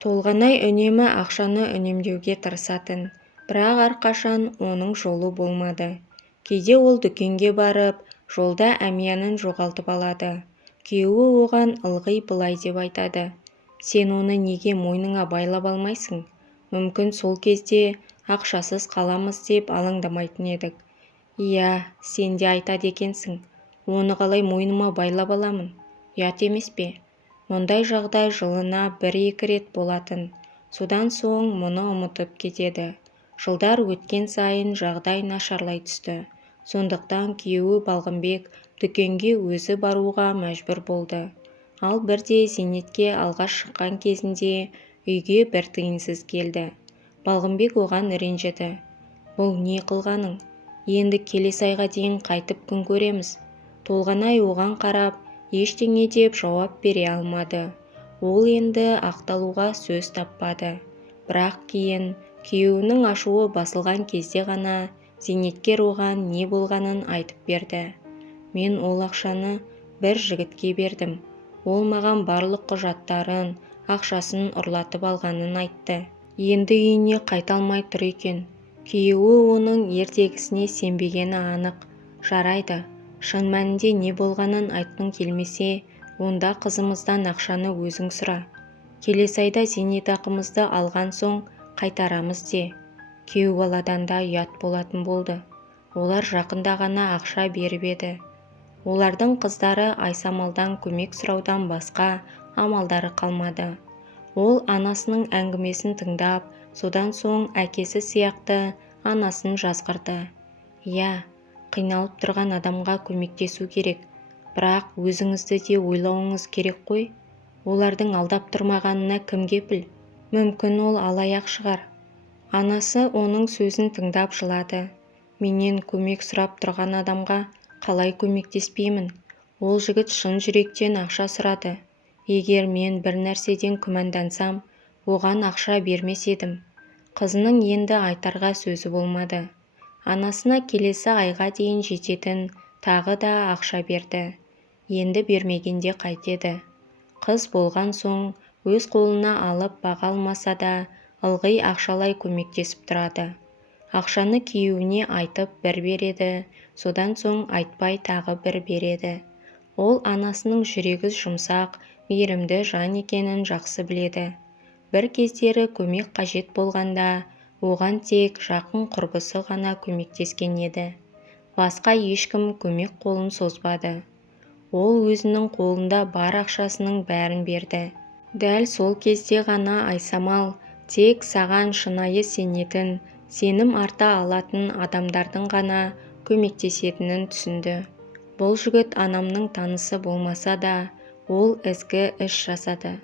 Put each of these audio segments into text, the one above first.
Толғанай үнемі ақшаны үнемдеуге тырысатын, бірақ әрқашан оның жолы болмады. Кейде ол дүкенге барып, жолда әмиянын жоғалтып алады. Күйеуі оған ылғи былай деп айтады: «Сен оны неге мойныңа байлап алмайсың? Мүмкін сол кезде ақшасыз қаламыз деп алаңдамайтын едік». «Иә, сен де айтады екенсің. Оны қалай мойныма байлап аламын? Ұят емес пе?» Мұндай жағдай жылына 1-2 рет болатын. Содан соң мұны ұмытып кетеді. Жылдар өткен сайын жағдай нашарлай түсті. Сондықтан күйеуі Балғынбек дүкенге өзі баруға мәжбүр болды. Ал бірде зейнетке алғаш шыққан кезінде үйге бір тиынсыз келді. Балғынбек оған ренжіді. «Бұл не қылғаның? Енді келесі айға дейін қайтып күн көреміз». Толғанай оған қарап, ештеңе деп жауап бере алмады. Ол енді ақталуға сөз таппады. Бірақ кейін күйеуінің ашуы басылған кезде ғана зейнеткер оған не болғанын айтып берді. «Мен ол ақшаны бір жігітке бердім. Ол маған барлық құжаттарын, ақшасын ұрлатып алғанын айтты. Енді үйіне қайта алмай тұр екен». Күйеуі оның ертегісіне сенбегені анық. «Жарайды. Шын мәнінде не болғанын айтқың келмесе, онда қызымыздан ақшаны өзің сұра. Келесі айда зейнетақымызды алған соң қайтарамыз де». Күйеу баладан да ұят болатын болды. Олар жақында ғана ақша беріп еді. Олардың қыздары Айсамалдан көмек сұраудан басқа амалдары қалмады. Ол анасының әңгімесін тыңдап, содан соң әкесі сияқты анасын жазғырды. «Иә, қиналып тұрған адамға көмектесу керек. Бірақ өзіңізді де ойлауыңыз керек қой. Олардың алдап тұрмағанына кім кепіл? Мүмкін ол алаяқ шығар». Анасы оның сөзін тыңдап жылады. «Менен көмек сұрап тұрған адамға қалай көмектеспеймін? Ол жігіт шын жүректен ақша сұрады. Егер мен бір нәрседен күмәндансам, оған ақша бермес едім». Қызының енді айтарға сөзі болмады. Анасына келесі айға дейін жететін тағы да ақша берді. Енді бермегенде қайтеді? Қыз болған соң өз қолына алып баға алмаса да ылғи ақшалай көмектесіп тұрады. Ақшаны күйеуіне айтып бір береді, содан соң айтпай тағы бір береді. Ол анасының жүрегі жұмсақ, мейірімді жан екенін жақсы біледі. Бір кездері көмек қажет болғанда оған тек жақын құрбысы ғана көмектескен еді. Басқа ешкім көмек қолын созбады. Ол өзінің қолында бар ақшасының бәрін берді. Дәл сол кезде ғана Айсамал тек саған шынайы сенетін, сенім арта алатын адамдардың ғана көмектесетінін түсінді. Бұл жігіт анамның танысы болмаса да, ол ізгі іс жасады.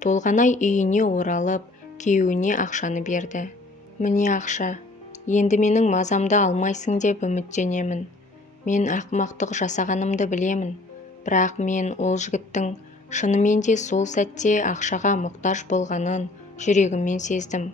Толғанай үйіне оралып, күйеуіне ақшаны берді. «Міне ақша. Енді менің мазамды алмайсың деп үміттенемін. Мен ақымақтық жасағанымды білемін. Бірақ мен ол жігіттің шынымен де сол сәтте ақшаға мұқтаж болғанын жүрегіммен сездім».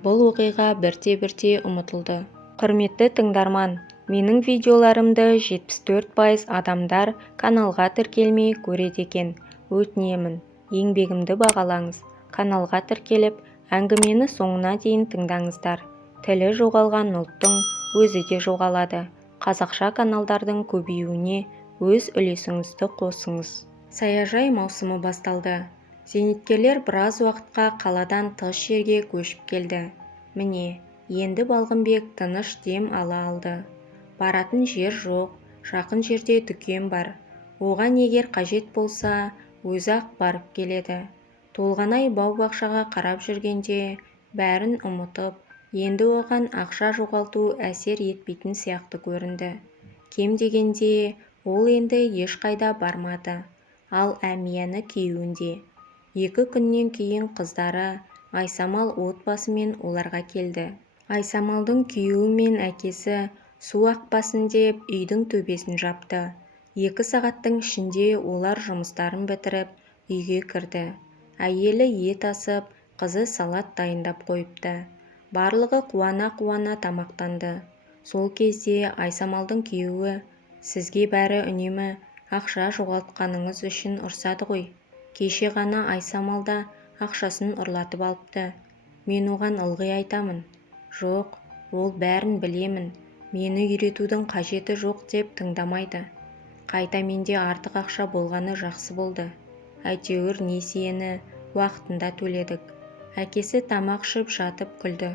Бұл оқиға бірте-бірте ұмытылды. Құрметті тыңдарман, менің видеоларымды 74% адамдар каналға тіркелмей көреді екен. Өтінемін, еңбегімді бағалаңыз. Каналға тіркеліп, әңгімені соңына дейін тыңдаңыздар. Тілі жоғалған ұлттың өзі де жоғалады. Қазақша каналдардың көбеюіне өз үлесіңізді қосыңыз. Саяжай маусымы басталды. Зейнеткерлер біраз уақытқа қаладан тыс жерге көшіп келді. Міне, енді Балғынбек тыныш дем ала алды. Баратын жер жоқ, жақын жерде дүкен бар. Оған егер қажет болса, өзі-ақ барып келеді. Толғанай бау-бақшаға қарап жүргенде бәрін ұмытып, енді оған ақша жоғалту әсер етпейтін сияқты көрінді. Кем дегенде ол енді ешқайда бармады. Ал әмияны күйеуінде. 2 күннен кейін қыздары Айсамал отбасымен оларға келді. Айсамалдың күйеуі мен әкесі су ақпасын деп үйдің төбесін жапты. 2 сағаттың ішінде олар жұмыстарын бітіріп үйге кірді. Әйелі ет асып, қызы салат дайындап қойыпты. Барлығы қуана-қуана тамақтанды. Сол кезде Айсамалдың күйеуі: «Сізге бәрі үнемі ақша жоғалтқаныңыз үшін ұрсады ғой. Кеше ғана Айсамалда ақшасын ұрлатып алыпты. Мен оған ылғи айтамын. Жоқ, ол бәрін білемін, мені үйретудің қажеті жоқ деп тыңдамайды. Қайта менде артық ақша болғаны жақсы болды. Әйтеуір несиені уақытында төледік. Әкесі тамақ ішіп жатып күлді.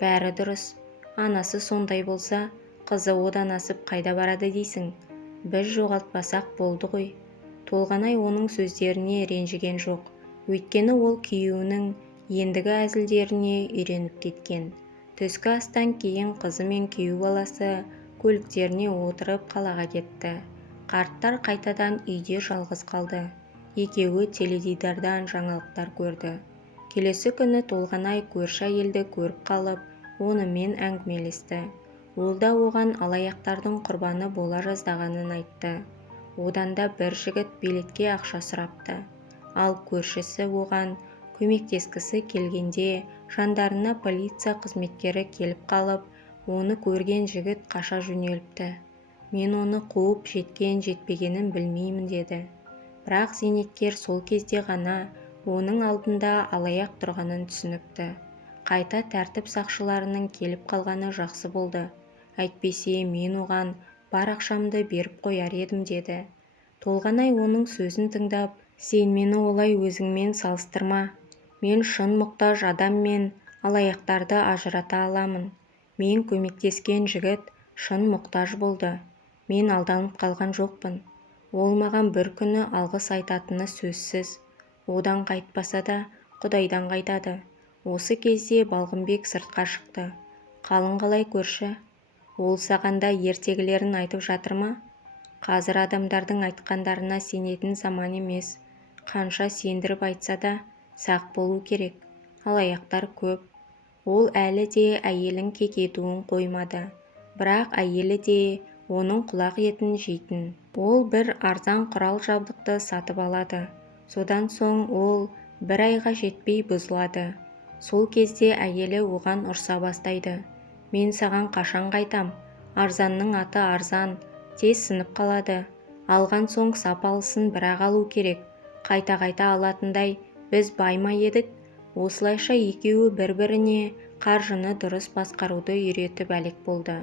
Бәрі дұрыс. Анасы сондай болса, қызы одан асып қайда барады дейсің? Біз жоғалтпасақ болды ғой. Толғанай оның сөздеріне ренжіген жоқ. Өйткені ол күйеуінің ендігі әзілдеріне үйреніп кеткен. Түскі астан кейін қызы мен күйеу баласы көліктеріне отырып қалаға кетті. Қарттар қайтадан үйде жалғыз қалды. Екеуі теледидардан жаңалықтар көрді. Келесі күні Толғанай көрші әйелді көріп қалып, онымен әңгімелесті. Ол да оған алаяқтардың құрбаны бола жаздағанын айтты. Одан да бір жігіт билетке ақша сұрапты. Ал көршісі оған көмектескісі келгенде жандарына полиция қызметкері келіп қалып, оны көрген жігіт қаша жөнеліпті. Мен оны қуып жеткен-жетпегенін білмеймін деді. Бірақ зейнеткер сол кезде ғана оның алдында алаяқ тұрғанын түсініпті. Қайта тәртіп сақшыларының келіп қалғаны жақсы болды. Әйтпесе мен оған бар ақшамды беріп қояр едім деді. Толғанай оның сөзін тыңдап, сен мені олай өзіңмен салыстырма. Мен шын мұқтаж адам мен алаяқтарды ажырата аламын. Мен көмектескен жігіт шын мұқтаж болды. Мен алданып қалған жоқпын. Ол маған бір күні алғыс айтатыны сөзсіз. Одан қайтпаса да Құдайдан қайтады. Осы кезде Балғынбек сыртқа шықты. Қалың қалай көрші? Ол сағанда ертегілерін айтып жатыр ма? Қазір адамдардың айтқандарына сенетін заман емес. Қанша сендіріп айтса да сақ болу керек. Алаяқтар көп. Ол әлі де әйелін кекетуін қоймады. Бірақ әйелі де оның құлақ етін жейтін. Ол бір арзан құрал-жабдықты сатып алады. Содан соң ол бір айға жетпей бұзылады. Сол кезде әйелі оған ұрса бастайды. Мен саған қашан қайтам? Арзанның аты арзан, тез сынып қалады. Алған соң сапалысын бірақ алу керек. Қайта-қайта алатындай біз бай ма едік? Осылайша екеуі бір-біріне қаржыны дұрыс басқаруды үйретіп әлек болды.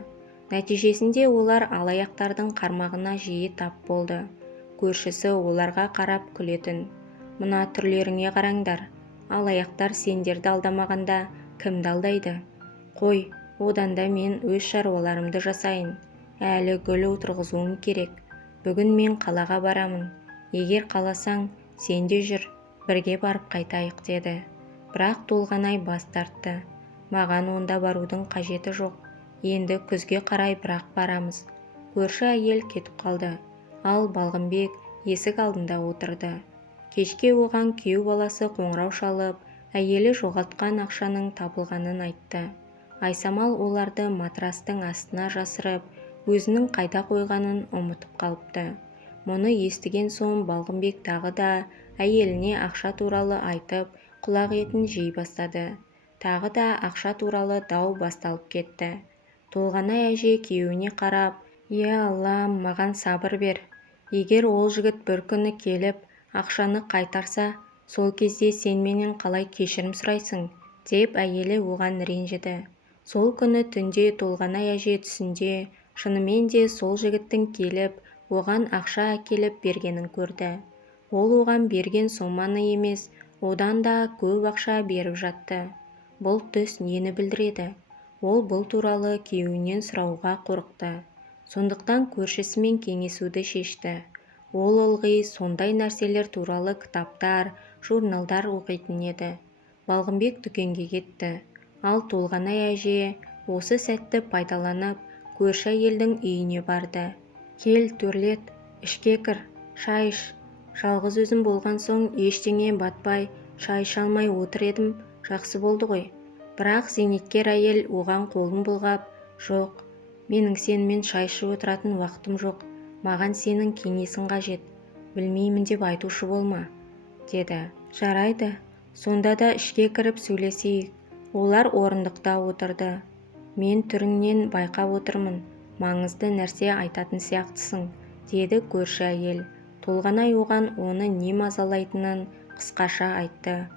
Нәтижесінде олар алаяқтардың қармағына жиі тап болды. Көршісі оларға қарап күлетін. Мына түрлеріңе қараңдар. Алаяқтар сендерді алдамағанда кімді алдайды? Қой, одан да мен өз шаруаларымды жасайын. Әлі гүл отырғызуым керек. Бүгін мен қалаға барамын. Егер қаласаң, сен де жүр, бірге барып қайтайық деді. Бірақ Толғанай бас тартты. Маған онда барудың қажеті жоқ. Енді күзге қарай бірақ барамыз. Көрші әйел кетіп қалды. Ал Балғынбек есік алдында отырды. Кешке оған күйеу баласы қоңырау шалып, әйелі жоғалтқан ақшаның табылғанын айтты. Айсамал оларды матрастың астына жасырып, өзінің қайда қойғанын ұмытып қалыпты. Мұны естіген соң Балғынбек тағы да әйеліне ақша туралы айтып, құлақ етін жей бастады. Тағы да ақша туралы дау басталып кетті. Толғанай әже күйеуіне қарап, «Е Аллам, маған сабыр бер. Егер ол жігіт бір күні келіп, ақшаны қайтарса, сол кезде сен менен қалай кешірім сұрайсың?» деп әйелі оған ренжіді. Сол күні түнде Толғанай әже түсінде шынымен де сол жігіттің келіп, оған ақша әкеліп бергенін көрді. Ол оған берген соманы емес, одан да көп ақша беріп жатты. Бұл түс нені білдіреді? Ол бұл туралы күйеуінен сұрауға қорықты. Сондықтан көршісімен кеңесуді шешті. Ол ылғи сондай нәрселер туралы кітаптар, журналдар оқитын еді. Балғынбек дүкенге кетті. Ал Толғанай әже осы сәтті пайдаланып, көрші әйелдің үйіне барды. «Кел, төрлет, ішке кір, шай іш. Жалғыз өзім болған соң ештеңе батпай, шай іше алмай отыр едім, жақсы болды ғой». Бірақ зейнеткер әйел оған қолын бұлғап, «Жоқ, менің сенімен шай ішіп отыратын уақытым жоқ. Маған сенің кеңесің қажет. Білмеймін деп айтушы болма», деді. «Жарайды, сонда да ішке кіріп сөйлесейік». Олар орындықта отырды. «Мен түріңнен байқап отырмын, маңызды нәрсе айтатын сияқтысың», деді көрші әйел. Толғанай оған оны не мазалайтынын қысқаша айтты.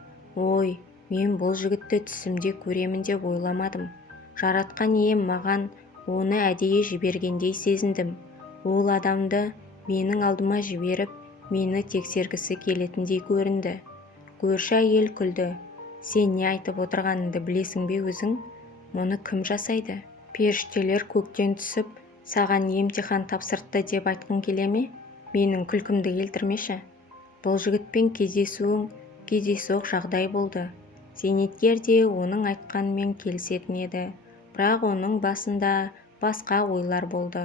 Ой, мен бұл жігітті түсімде көремін деп ойламадым. Жаратқан ием маған оны әдейі жібергендей сезіндім. Ол адамды менің алдыма жіберіп, мені тексергісі келетіндей көрінді. Көрші әйел күлді. Сен не айтып отырғаныңды білесің бе өзің? Мұны кім жасайды? Періштелер көктен түсіп, саған емтихан тапсыртты деп айтқың келе ме? Менің күлкімді келтірмеші. Бұл жігітпен кездесуің кездейсоқ жағдай болды. Зейнеткер де оның айтқанымен келісетін еді, бірақ оның басында басқа ойлар болды.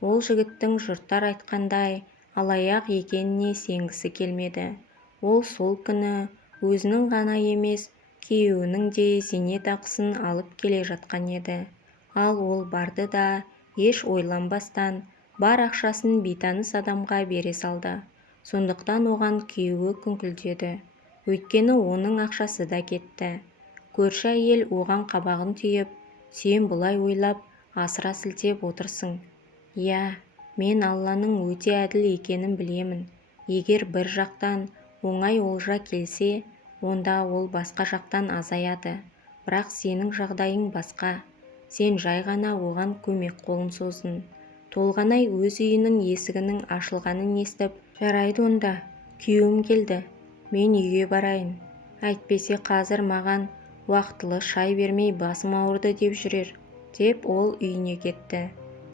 Ол жігіттің жұрттар айтқандай алаяқ екеніне сенгісі келмеді. Ол сол күні өзінің ғана емес, күйеуінің де зейнетақысын алып келе жатқан еді. Ал ол барды да еш ойланбастан бар ақшасын бейтаныс адамға бере салды. Сондықтан оған күйеуі күңкілдеді. Өйткені оның ақшасы да кетті. Көрші әйел оған қабағын түйіп, сен бұлай ойлап асыра сілтеп отырсың. Иә, мен Алланың өте әділ екенін білемін. Егер бір жақтан оңай олжа келсе, онда ол басқа жақтан азаяды. Бірақ сенің жағдайың басқа. Сен жай ғана оған көмек қолын создың. Толғанай өз үйінің есігінің ашылғанын естіп, жарайды онда, күйеуім келді. Мен үйге барайын. Әйтпесе қазір маған уақытылы шай бермей басым ауырды деп жүрер, деп ол үйіне кетті.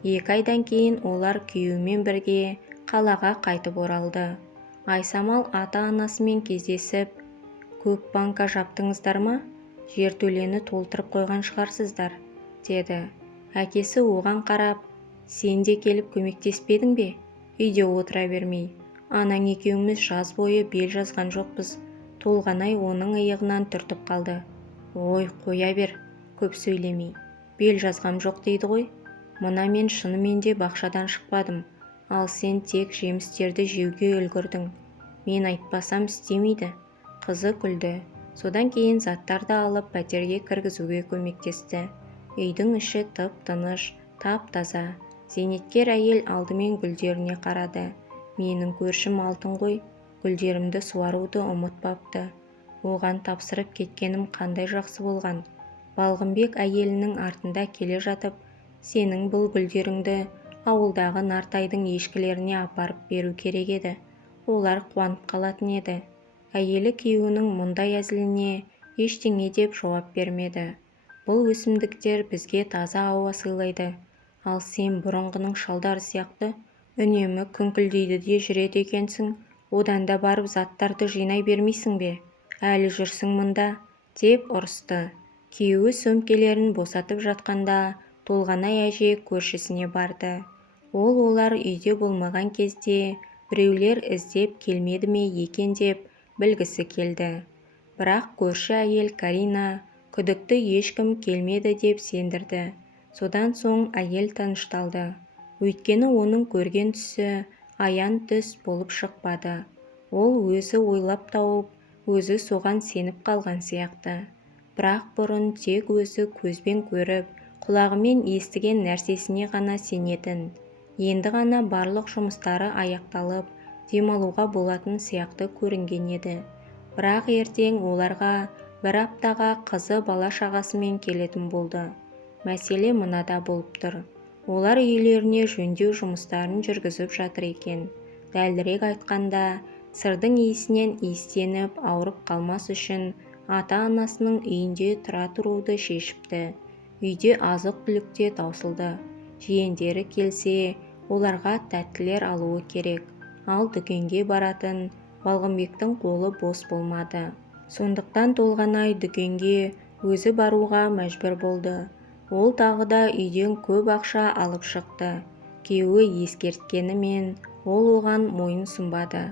2 айдан кейін олар күйеуімен бірге қалаға қайтып оралды. Айсамал ата-анасымен кездесіп, көп банка жаптыңыздар ма? Жертөлені толтырып қойған шығарсыздар, деді. Әкесі оған қарап, сен де келіп көмектеспедің бе? Үйде отыра бермей. Анаң екеуміз жаз бойы бел жазған жоқпыз. Толғанай оның иығынан түртіп қалды. Ой, қоя бер, көп сөйлемей. Бел жазғам жоқ дейді ғой. Мына мен шынымен де бақшадан шықпадым. Ал сен тек жемістерді жеуге үлгірдің. Мен айтпасам істемейді. Қызы күлді. Содан кейін заттарды алып пәтерге кіргізуге көмектесті. Үйдің іші тып-тыныш, тап-таза. Зейнеткер әйел алдымен гүлдеріне қарады. Менің көршім алтын ғой, гүлдерімді суаруды ұмытпапты. Оған тапсырып кеткенім қандай жақсы болған. Балғынбек әйелінің артында келе жатып, сенің бұл гүлдеріңді ауылдағы Нартайдың ешкілеріне апарып беру керек еді. Олар қуанып қалатын еді. Әйелі күйеуінің мұндай әзіліне ештеңе деп жауап бермеді. Бұл өсімдіктер бізге таза ауа сыйлайды. Ал сен бұрынғының шалдары сияқты үнемі күңкілдейді де жүреді екенсің. Одан да барып заттарды жинай бермейсің бе? Әлі жүрсің мұнда, деп ұрысты. Күйеуі сөмкелерін босатып жатқанда Толғанай әже көршісіне барды. Ол олар үйде болмаған кезде біреулер іздеп келмеді ме екен деп білгісі келді. Бірақ көрші әйел Карина күдікті ешкім келмеді деп сендірді. Содан соң әйел тынышталды. Өйткені оның көрген түсі аян түс болып шықпады. Ол өзі ойлап тауып, өзі соған сеніп қалған сияқты. Бірақ бұрын тек өзі көзбен көріп, құлағымен естіген нәрсесіне ғана сенетін. Енді ғана барлық жұмыстары аяқталып, демалуға болатын сияқты көрінген еді. Бірақ ертең оларға бір аптаға қызы бала-шағасымен келетін болды. Мәселе мынада болып тұр. Олар үйлеріне жөндеу жұмыстарын жүргізіп жатыр екен. Дәлірек айтқанда, сырдың иісінен иістеніп ауырып қалмас үшін ата-анасының үйінде тұра тұруды шешіпті. Үйде азық-түлік те таусылды. Жиендері келсе, оларға тәттілер алуы керек. Ал дүкенге баратын Балғынбектің қолы бос болмады. Сондықтан Толғанай дүкенге өзі баруға мәжбүр болды. Ол тағы да үйден көп ақша алып шықты. Күйеуі ескерткенімен ол оған мойын сұнбады.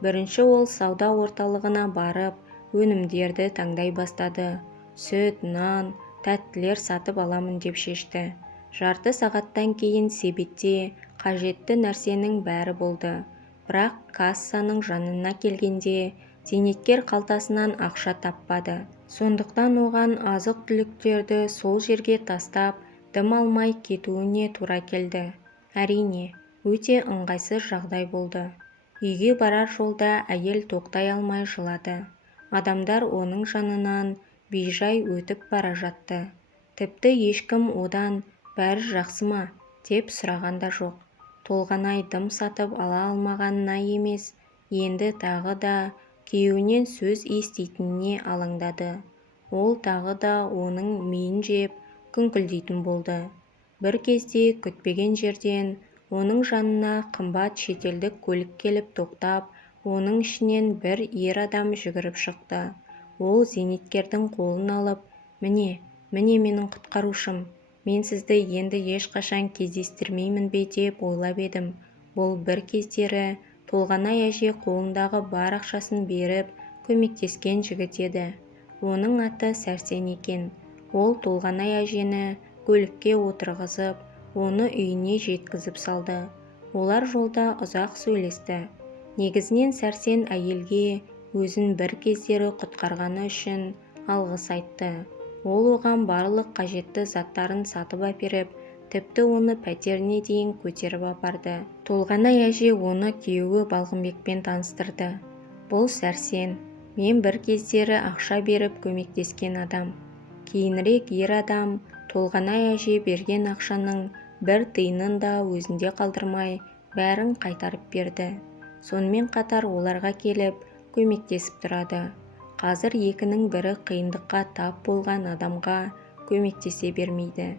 Бірінші ол сауда орталығына барып, өнімдерді таңдай бастады. Сүт, нан, тәттілер сатып аламын деп шешті. Жарты сағаттан кейін себетте қажетті нәрсенің бәрі болды. Бірақ кассаның жанына келгенде зейнеткер қалтасынан ақша таппады. Сондықтан оған азық-түліктерді сол жерге тастап, дым алмай кетуіне тура келді. Әрине, өте ыңғайсыз жағдай болды. Үйге барар жолда әйел тоқтай алмай жылады. Адамдар оның жанынан бейжай өтіп бара жатты. Тіпті ешкім одан «бәрі жақсы ма?» деп сұраған да жоқ. Толғанай дым сатып ала алмағанына емес, енді тағы да күйеуінен сөз еститініне алаңдады. Ол тағы да оның миын жеп күңкілдейтін болды. Бір кезде күтпеген жерден оның жанына қымбат шетелдік көлік келіп тоқтап, оның ішінен бір ер адам жүгіріп шықты. Ол зейнеткердің қолын алып, «Міне менің құтқарушым, мен сізді енді ешқашан кездестірмеймін бе деп ойлап едім». Бұл бір кездері Толғанай әже қолындағы бар ақшасын беріп көмектескен жігіт еді. Оның аты Сәрсен екен. Ол Толғанай әжені көлікке отырғызып, оны үйіне жеткізіп салды. Олар жолда ұзақ сөйлесті. Негізінен Сәрсен әйелге өзін бір кездері құтқарғаны үшін алғыс айтты. Ол оған барлық қажетті заттарын сатып әперіп, тіпті оны пәтеріне дейін көтеріп апарды. Толғанай әже оны күйеуі Балғынбекпен таныстырды. Бұл Сәрсен, мен бір кездері ақша беріп көмектескен адам. Кейінірек ер адам Толғанай әже берген ақшаның бір тиынын да өзінде қалдырмай, бәрін қайтарып берді. Сонымен қатар оларға келіп көмектесіп тұрады. Қазір екінің бірі қиындыққа тап болған адамға көмектесе бермейді.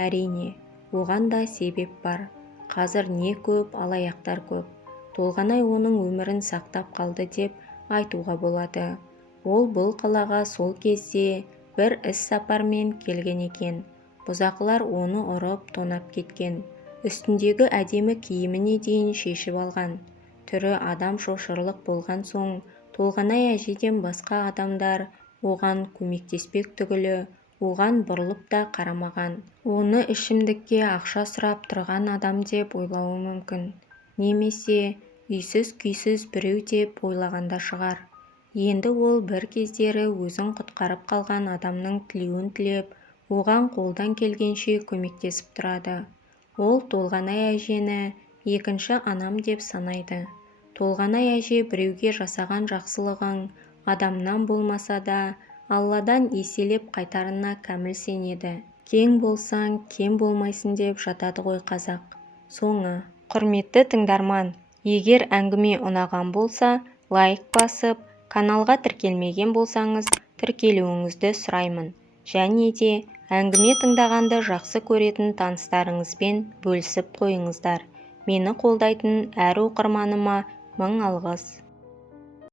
Әрине, оған да себеп бар. Қазір не көп, алаяқтар көп. Толғанай оның өмірін сақтап қалды деп айтуға болады. Ол бұл қалаға сол кезде бір іс сапармен келген екен. Бұзақылар оны ұрып, тонап кеткен. Үстіндегі әдемі киіміне дейін шешіп алған. Түрі адам шошырлық болған соң, Толғанай әжеден басқа адамдар оған көмектеспек түгілі, оған бұрылып та қарамаған. Оны ішімдікке ақша сұрап тұрған адам деп ойлауы мүмкін. Немесе үйсіз-күйсіз біреу деп ойлағанда шығар. Енді ол бір кездері өзін құтқарып қалған адамның тілеуін тілеп, оған қолдан келгенше көмектесіп тұрады. Ол Толғанай әжені екінші анам деп санайды. Толғанай әже біреуге жасаған жақсылығың адамнан болмаса да, Алладан еселеп қайтарына кәміл сенеді. Кең болсаң, кем болмайсың деп жатады ғой қазақ. Соңы. Құрметті тыңдарман, егер әңгіме ұнаған болса, лайк басып, каналға тіркелмеген болсаңыз, тіркелуіңізді сұраймын. Және де әңгіме тыңдағанды жақсы көретін таныстарыңызбен бөлісіп қойыңыздар. Мені қолдайтын әр оқырманыма мың алғыс.